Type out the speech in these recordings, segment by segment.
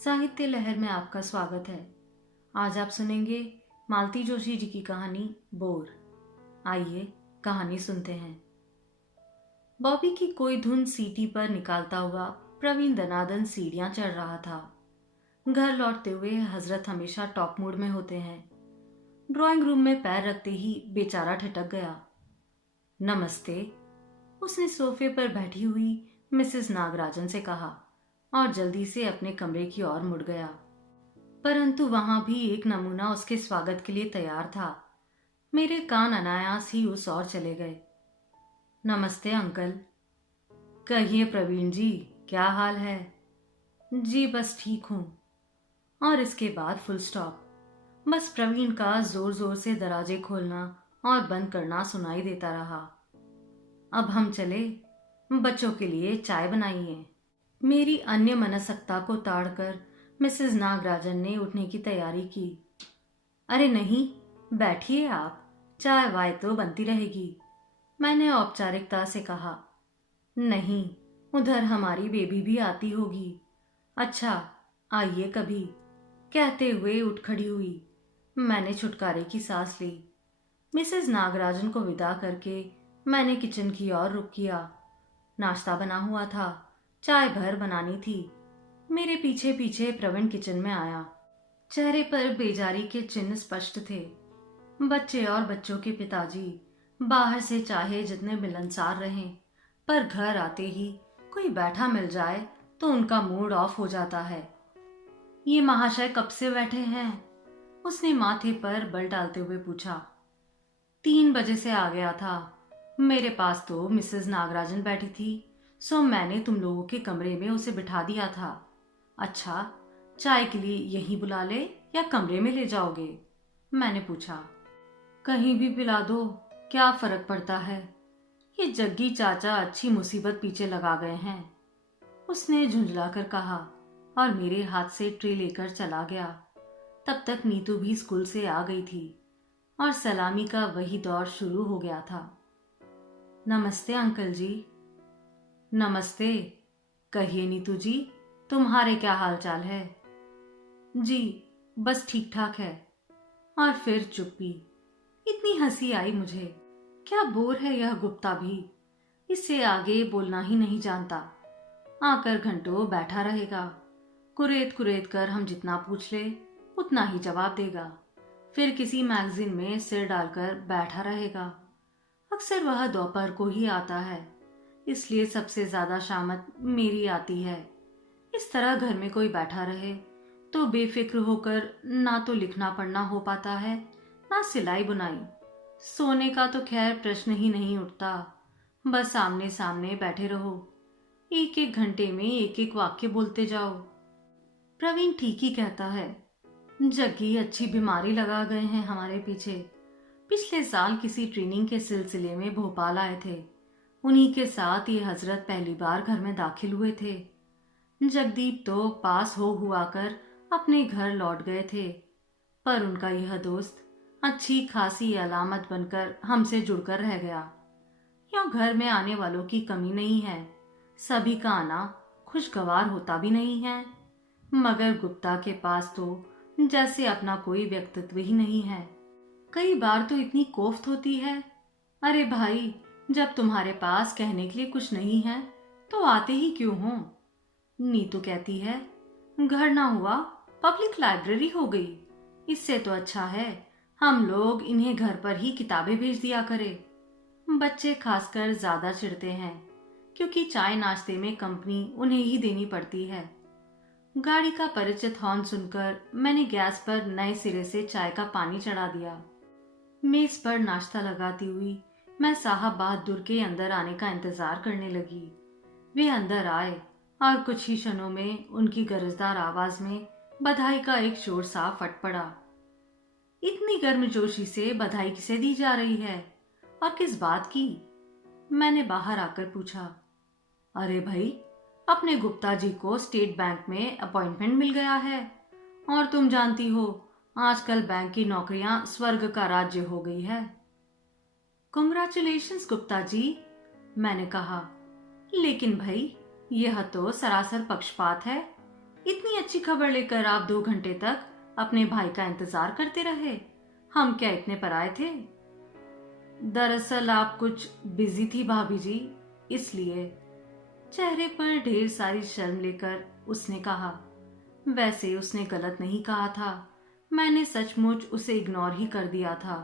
साहित्य लहर में आपका स्वागत है। आज आप सुनेंगे मालती जोशी जी की कहानी बोर। आइए कहानी सुनते हैं। बॉबी की कोई धुन सीटी पर निकालता हुआ प्रवीण दनादन सीढ़ियां चढ़ रहा था। घर लौटते हुए हजरत हमेशा टॉप मूड में होते हैं। ड्राइंग रूम में पैर रखते ही बेचारा ठिठक गया। नमस्ते, उसने सोफे पर बैठी हुई मिसेस नागराजन से कहा और जल्दी से अपने कमरे की ओर मुड़ गया। परंतु वहां भी एक नमूना उसके स्वागत के लिए तैयार था। मेरे कान अनायास ही उस ओर चले गए। नमस्ते अंकल। कहिए प्रवीण जी, क्या हाल है? जी बस ठीक हूं। और इसके बाद फुल स्टॉप। बस प्रवीण का जोर जोर से दरवाजे खोलना और बंद करना सुनाई देता रहा। अब हम चले, बच्चों के लिए चाय बनाइए। मेरी अन्य मनसकता को ताड़कर मिसेस नागराजन ने उठने की तैयारी की। अरे नहीं, बैठिए आप, चाय वाय तो बनती रहेगी, मैंने औपचारिकता से कहा। नहीं, उधर हमारी बेबी भी आती होगी। अच्छा, आइए कभी, कहते हुए उठ खड़ी हुई। मैंने छुटकारे की सांस ली। मिसेस नागराजन को विदा करके मैंने किचन की ओर रुख किया। नाश्ता बना हुआ था, चाय भर बनानी थी। मेरे पीछे पीछे प्रवीण किचन में आया। चेहरे पर बेजारी के चिन्ह स्पष्ट थे। बच्चे और बच्चों के पिताजी बाहर से चाहे जितने मिलनसार रहें, पर घर आते ही कोई बैठा मिल जाए तो उनका मूड ऑफ हो जाता है। ये महाशय कब से बैठे हैं? उसने माथे पर बल डालते हुए पूछा। 3 बजे से आ गया था। मेरे पास तो मिसेस नागराजन बैठी थी, सो मैंने तुम लोगों के कमरे में उसे बिठा दिया था। अच्छा, चाय के लिए यहीं बुला ले या कमरे में ले जाओगे? मैंने पूछा। कहीं भी पिला दो, क्या फर्क पड़ता है। ये जग्गी चाचा अच्छी मुसीबत पीछे लगा गए हैं, उसने झुंझलाकर कहा और मेरे हाथ से ट्रे लेकर चला गया। तब तक नीतू भी स्कूल से आ गई थी और सलामी का वही दौर शुरू हो गया था। नमस्ते अंकल जी। नमस्ते। कहिए नीतू जी, तुम्हारे क्या हाल चाल है? जी बस ठीक ठाक है। और फिर चुप्पी। इतनी हंसी आई मुझे। क्या बोर है यह गुप्ता भी, इससे आगे बोलना ही नहीं जानता। आकर घंटों बैठा रहेगा, कुरेद कुरेद कर हम जितना पूछ ले उतना ही जवाब देगा। फिर किसी मैगजीन में सिर डालकर बैठा रहेगा। अक्सर वह दोपहर को ही आता है, इसलिए सबसे ज्यादा शामत मेरी आती है। इस तरह घर में कोई बैठा रहे तो बेफिक्र होकर ना तो लिखना पढ़ना हो पाता है, ना सिलाई बुनाई। सोने का तो खैर प्रश्न ही नहीं उठता। बस सामने सामने बैठे रहो, एक एक घंटे में एक एक वाक्य बोलते जाओ। प्रवीण ठीक ही कहता है। जग्गी अच्छी बीमारी लगा गए हैं हमारे पीछे। पिछले साल किसी ट्रेनिंग के सिलसिले में भोपाल आए थे। उन्हीं के साथ ये हजरत पहली बार घर में दाखिल हुए थे। जगदीप तो पास हो हुआ कर अपने घर लौट गए थे, पर उनका यह दोस्त अच्छी खासी अलामत बनकर हमसे जुड़कर रह गया। यहाँ घर में आने वालों की कमी नहीं है, सभी का आना खुशगवार होता भी नहीं है, मगर गुप्ता के पास तो जैसे अपना कोई व्यक्तित्व ही नहीं है। कई बार तो इतनी कोफ्त होती है, अरे भाई, जब तुम्हारे पास कहने के लिए कुछ नहीं है तो आते ही क्यों हो? नीतू कहती है, घर ना हुआ पब्लिक लाइब्रेरी हो गई। इससे तो अच्छा है हम लोग इन्हें घर पर ही किताबें भेज दिया करें। बच्चे खासकर ज्यादा चिढ़ते हैं, क्योंकि चाय नाश्ते में कंपनी उन्हें ही देनी पड़ती है। गाड़ी का परिचित हॉर्न सुनकर मैंने गैस पर नए सिरे से चाय का पानी चढ़ा दिया। मेज पर नाश्ता लगाती हुई मैं साहब बहादुर के अंदर आने का इंतजार करने लगी। वे अंदर आए और कुछ ही क्षणों में उनकी गरजदार आवाज में बधाई का एक शोर सा फट पड़ा। इतनी गर्मजोशी से बधाई किसे दी जा रही है और किस बात की? मैंने बाहर आकर पूछा। अरे भाई, अपने गुप्ता जी को स्टेट बैंक में अपॉइंटमेंट मिल गया है, और तुम जानती हो आजकल बैंक की नौकरियां स्वर्ग का राज्य हो गई है। कांग्रेचुलेशंस गुप्ता जी, मैंने कहा। लेकिन भाई, यह तो सरासर पक्षपात है। इतनी अच्छी खबर लेकर आप 2 घंटे तक अपने भाई का इंतजार करते रहे। हम क्या इतने पराए थे? दरअसल आप कुछ बिजी थी भाभी जी, इसलिए। चेहरे पर ढेर सारी शर्म लेकर उसने कहा। वैसे उसने गलत नहीं कहा था, मैंने सचमुच उसे इग्नोर ही कर दिया था।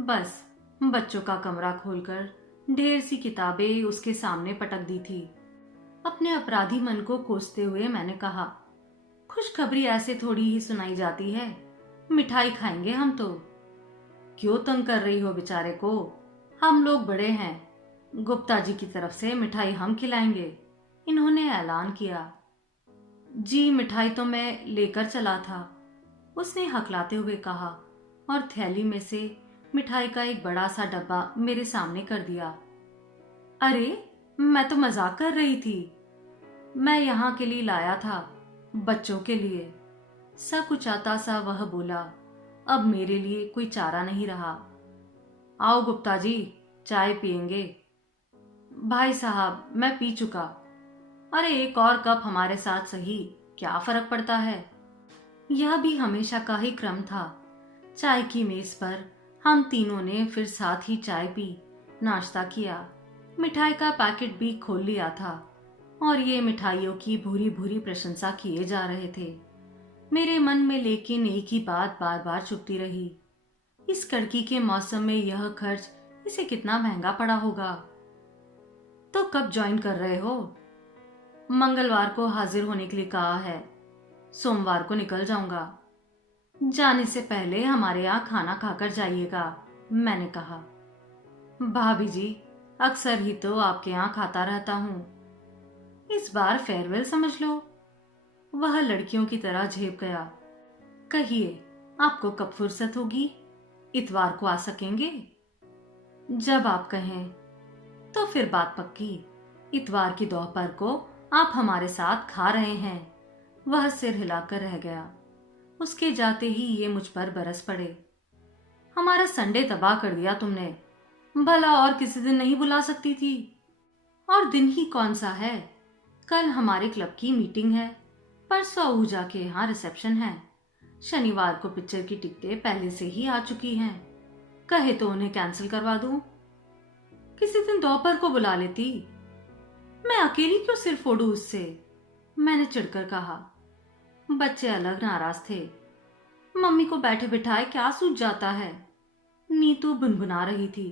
बस बच्चों का कमरा खोलकर ढेर सी किताबें उसके सामने पटक दी थी। अपने अपराधी मन को कोसते हुए मैंने कहा, खुशखबरी ऐसे थोड़ी ही सुनाई जाती है, मिठाई खाएंगे हम तो। क्यों तंग कर रही हो बेचारे को? हम लोग बड़े हैं, गुप्ता जी की तरफ से मिठाई हम खिलाएंगे, इन्होंने ऐलान किया। जी मिठाई तो मैं लेकर चला था, उसने हकलाते हुए कहा और थैली में से मिठाई का एक बड़ा सा डब्बा मेरे सामने कर दिया। अरे मैं तो मजाक कर रही थी, मैं यहाँ के लिए लाया था, बच्चों के लिए। सकुचाता सा वह बोला। अब मेरे लिए कोई चारा नहीं रहा। आओ गुप्ता जी, चाय पियेंगे। भाई साहब मैं पी चुका। अरे एक और कप हमारे साथ सही, क्या फर्क पड़ता है। यह भी हमेशा का ही क्रम था। चाय की मेज पर हम तीनों ने फिर साथ ही चाय पी, नाश्ता किया, मिठाई का पैकेट भी खोल लिया था और ये मिठाइयों की भूरी भूरी प्रशंसा किए जा रहे थे। मेरे मन में लेकिन एक ही बात बार बार चुभती रही, इस कड़की के मौसम में यह खर्च इसे कितना महंगा पड़ा होगा। तो कब ज्वाइन कर रहे हो? मंगलवार को हाजिर होने के लिए कहा है, सोमवार को निकल जाऊंगा। जाने से पहले हमारे यहाँ खाना खाकर जाइएगा, मैंने कहा। भाभी जी अक्सर ही तो आपके यहाँ खाता रहता हूँ, इस बार फेयरवेल समझ लो। वह लड़कियों की तरह झेप गया। कहिए आपको कब फुर्सत होगी, इतवार को आ सकेंगे? जब आप कहें। तो फिर बात पक्की, इतवार की दोपहर को आप हमारे साथ खा रहे हैं। वह सिर हिलाकर रह गया। उसके जाते ही ये मुझ पर बरस पड़े। हमारा संडे तबाह कर दिया तुमने, भला और किसी दिन नहीं बुला सकती थी? और दिन ही कौन सा है, कल हमारे क्लब की मीटिंग है, परसों आहूजा के यहाँ रिसेप्शन है, शनिवार को पिक्चर की टिकटें पहले से ही आ चुकी हैं, कहे तो उन्हें कैंसिल करवा दूं। किसी दिन दोपहर को बुला लेती, मैं अकेली क्यों सिर फोड़ू उससे, मैंने चिढ़कर कहा। बच्चे अलग नाराज थे। मम्मी को बैठे बिठाए क्या सूझ जाता है, नीतू बुनबुना रही थी।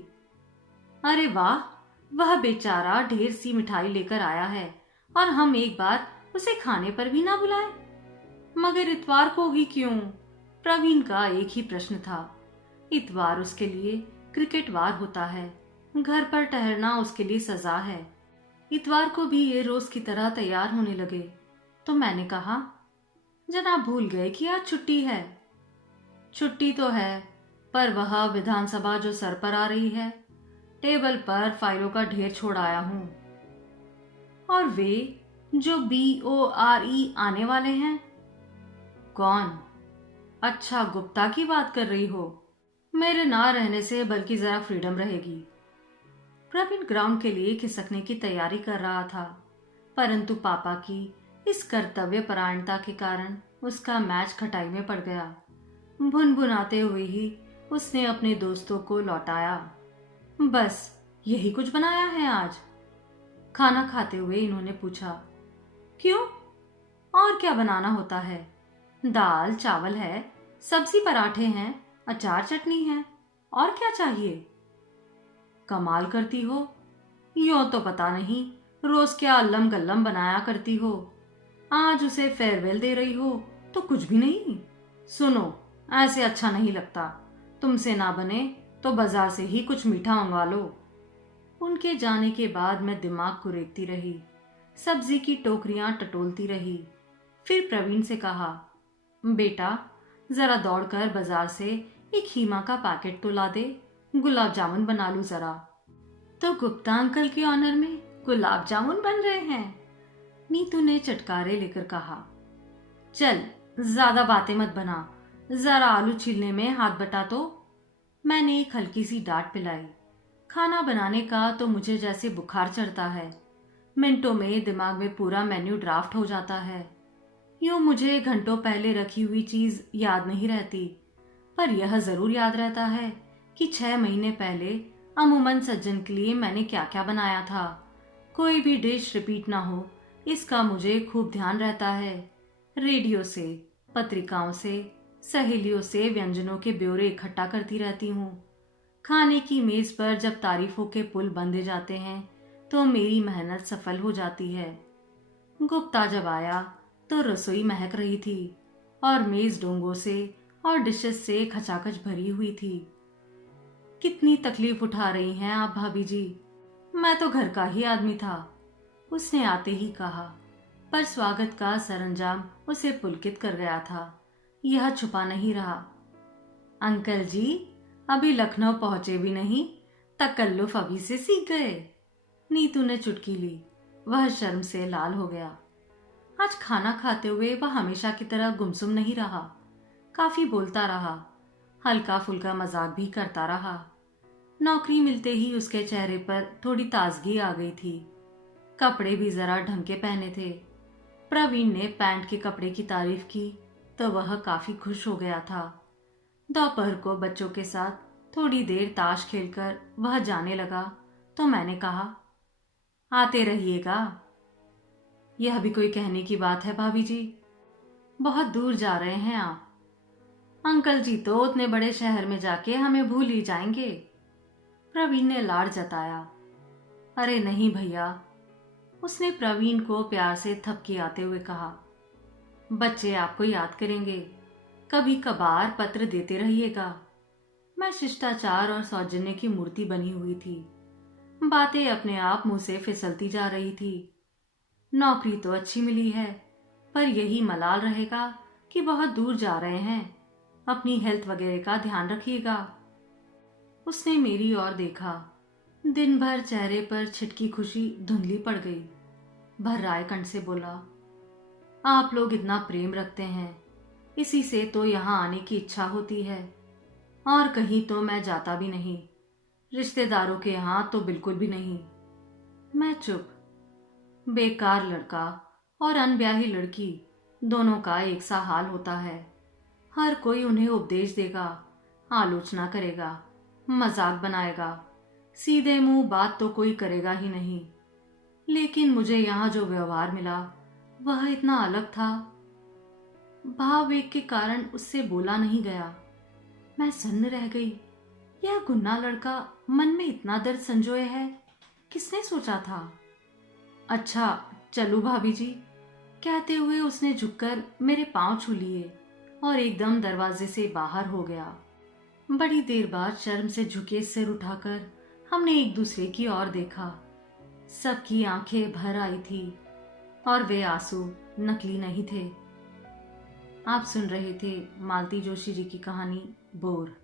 अरे वाह, वह बेचारा ढेर सी मिठाई लेकर आया है और हम एक बार उसे खाने पर भी ना बुलाए। मगर इतवार को ही क्यों? प्रवीण का एक ही प्रश्न था। इतवार उसके लिए क्रिकेट वार होता है, घर पर ठहरना उसके लिए सजा है। इतवार को भी ये रोज की तरह तैयार होने लगे तो मैंने कहा, जनाब भूल गए कि आज छुट्टी है। छुट्टी तो है, पर वह विधानसभा जो सर पर आ रही है, टेबल पर फाइलों का ढेर छोड़ आया हूं। और वे जो BORE आने वाले हैं? कौन? अच्छा गुप्ता की बात कर रही हो। मेरे ना रहने से बल्कि जरा फ्रीडम रहेगी। प्रवीण ग्राउंड के लिए खिसकने की तैयारी कर रहा था, परंतु पापा की इस कर्तव्य परायणता के कारण उसका मैच खटाई में पड़ गया। भुनभुनाते हुए ही उसने अपने दोस्तों को लौटाया। बस यही कुछ बनाया है आज? खाना खाते हुए इन्होंने पूछा। क्यों, और क्या बनाना होता है? दाल चावल है, सब्जी पराठे हैं, अचार चटनी है, और क्या चाहिए? कमाल करती हो, यूं तो पता नहीं रोज क्या अल्लम गल्लम बनाया करती हो, आज उसे फेयरवेल दे रही हो तो कुछ भी नहीं। सुनो, ऐसे अच्छा नहीं लगता, तुमसे ना बने तो बाजार से ही कुछ मीठा मंगवा लो। उनके जाने के बाद मैं दिमाग कुरेदती रही, सब्जी की टोकरियां टटोलती रही। फिर प्रवीण से कहा, बेटा जरा दौड़कर बाजार से एक हीमा का पैकेट तो ला दे, गुलाब जामुन बना लूं जरा। तो गुप्ता अंकल के ऑनर में गुलाब जामुन बन रहे हैं, नीतू ने चटकारे लेकर कहा। चल ज्यादा बातें मत बना, जरा आलू छीलने में हाथ बटा तो। मैंने एक हल्की सी डांट पिलाई। खाना बनाने का तो मुझे जैसे बुखार चढ़ता है, मिनटों में दिमाग में पूरा मेन्यू ड्राफ्ट हो जाता है। यूं मुझे घंटों पहले रखी हुई चीज याद नहीं रहती, पर यह जरूर याद रहता है कि 6 महीने पहले अमूमन सज्जन के लिए मैंने क्या क्या बनाया था। कोई भी डिश रिपीट ना हो, इसका मुझे खूब ध्यान रहता है। रेडियो से, पत्रिकाओं से, सहेलियों से व्यंजनों के ब्यौरे इकट्ठा करती रहती हूँ। खाने की मेज पर जब तारीफों के पुल बंधे जाते हैं तो मेरी मेहनत सफल हो जाती है। गुप्ता जब आया तो रसोई महक रही थी और मेज डोंगों से और डिशेस से खचाखच भरी हुई थी। कितनी तकलीफ उठा रही हैं आप भाभी जी, मैं तो घर का ही आदमी था, उसने आते ही कहा। पर स्वागत का सरंजाम उसे पुलकित कर गया था, यह छुपा नहीं रहा। अंकल जी, अभी लखनऊ पहुंचे भी नहीं, तकल्लुफ अभी से सीख गए। नीतू ने चुटकी ली, वह शर्म से लाल हो गया। आज खाना खाते हुए वह हमेशा की तरह गुमसुम नहीं रहा, काफी बोलता रहा, हल्का फुल्का मजाक भी करता रहा। नौकरी मिलते ही उसके चेहरे पर थोड़ी ताजगी आ गई थी, कपड़े भी जरा ढंग के पहने थे। प्रवीण ने पैंट के कपड़े की तारीफ की तो वह काफी खुश हो गया था। दोपहर को बच्चों के साथ थोड़ी देर ताश खेलकर वह जाने लगा तो मैंने कहा, आते रहिएगा। यह भी कोई कहने की बात है भाभी जी, बहुत दूर जा रहे हैं आप। अंकल जी तो उतने बड़े शहर में जाके हमें भूल ही जाएंगे। प्रवीण ने लाड़ जताया। अरे नहीं भैया, उसने प्रवीण को प्यार से थपकी आते हुए कहा, बच्चे आपको याद करेंगे, कभी कभार पत्र देते रहिएगा। मैं शिष्टाचार और सौजन्य की मूर्ति बनी हुई थी, बातें अपने आप मुंह से फिसलती जा रही थी। नौकरी तो अच्छी मिली है, पर यही मलाल रहेगा कि बहुत दूर जा रहे हैं, अपनी हेल्थ वगैरह का ध्यान रखिएगा। उसने मेरी ओर देखा, दिन भर चेहरे पर छिटकी खुशी धुंधली पड़ गई। भर्राए कंठ से बोला, आप लोग इतना प्रेम रखते हैं, इसी से तो यहाँ आने की इच्छा होती है, और कहीं तो मैं जाता भी नहीं, रिश्तेदारों के यहाँ तो बिल्कुल भी नहीं। मैं चुप। बेकार लड़का और अनब्याही लड़की दोनों का एक सा हाल होता है। हर कोई उन्हें उपदेश देगा, आलोचना करेगा, मजाक बनाएगा, सीधे मुंह बात तो कोई करेगा ही नहीं। लेकिन मुझे यहाँ जो व्यवहार मिला वह इतना अलग था, भाववेग के कारण उससे बोला नहीं गया। मैं सन्न रह गई। यह गुन्ना लड़का मन में इतना दर्द संजोए है, किसने सोचा था। अच्छा चलू भाभी जी, कहते हुए उसने झुककर मेरे पांव छू लिए और एकदम दरवाजे से बाहर हो गया। बड़ी देर बाद शर्म से झुके सिर उठाकर हमने एक दूसरे की ओर देखा। सबकी आंखें भर आई थी और वे आंसू नकली नहीं थे। आप सुन रहे थे मालती जोशी जी की कहानी बोर।